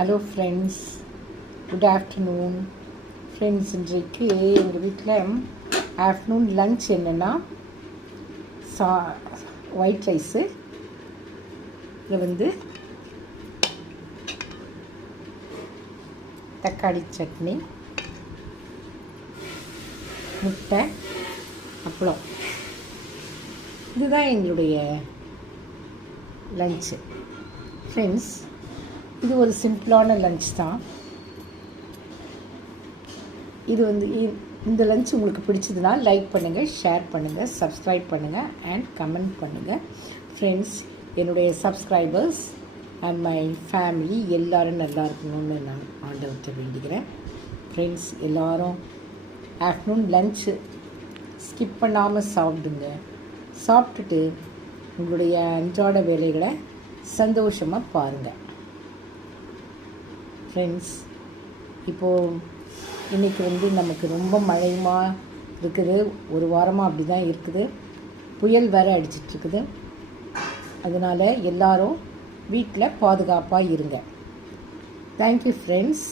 Hello friends, good afternoon friends. இன்றைக்கு எங்கள் வீட்டில் ஆஃப்டர்நூன் லன்ச் என்னென்னா ஒயிட் ரைஸு, இதில் தக்காளி சட்னி, முட்டை, அப்பளம். இதுதான் எங்களுடைய லன்ச்சு ஃப்ரெண்ட்ஸ். இது ஒரு சிம்பிளான லன்ச் தான். இது இந்த லன்ச் உங்களுக்கு பிடிச்சதுன்னா லைக் பண்ணுங்கள், ஷேர் பண்ணுங்கள், சப்ஸ்கிரைப் பண்ணுங்கள் அண்ட் கமெண்ட் பண்ணுங்கள் ஃப்ரெண்ட்ஸ். என்னுடைய சப்ஸ்கிரைபர்ஸ் அண்ட் மை ஃபேமிலி எல்லோரும் நல்லா இருக்கணும்னு நான் ஆண்டவர்கிட்ட வேண்டிக்கிறேன் ஃப்ரெண்ட்ஸ். எல்லோரும் ஆஃப்டர்நூன் லன்ச்சு ஸ்கிப் பண்ணாமல் சாப்பிடுங்க. சாப்பிட்டுட்டு உங்களுடைய அன்றாட வேலைகளை சந்தோஷமாக பாருங்கள் ஃப்ரெண்ட்ஸ். இப்போது இன்றைக்கி நமக்கு ரொம்ப மழையுமா இருக்குது. ஒரு வாரமாக அப்படி தான் இருக்குது. புயல் வேறு அடிச்சிட்ருக்குது. அதனால் எல்லோரும் வீட்டில் பாதுகாப்பாக இருங்க. Thank you friends.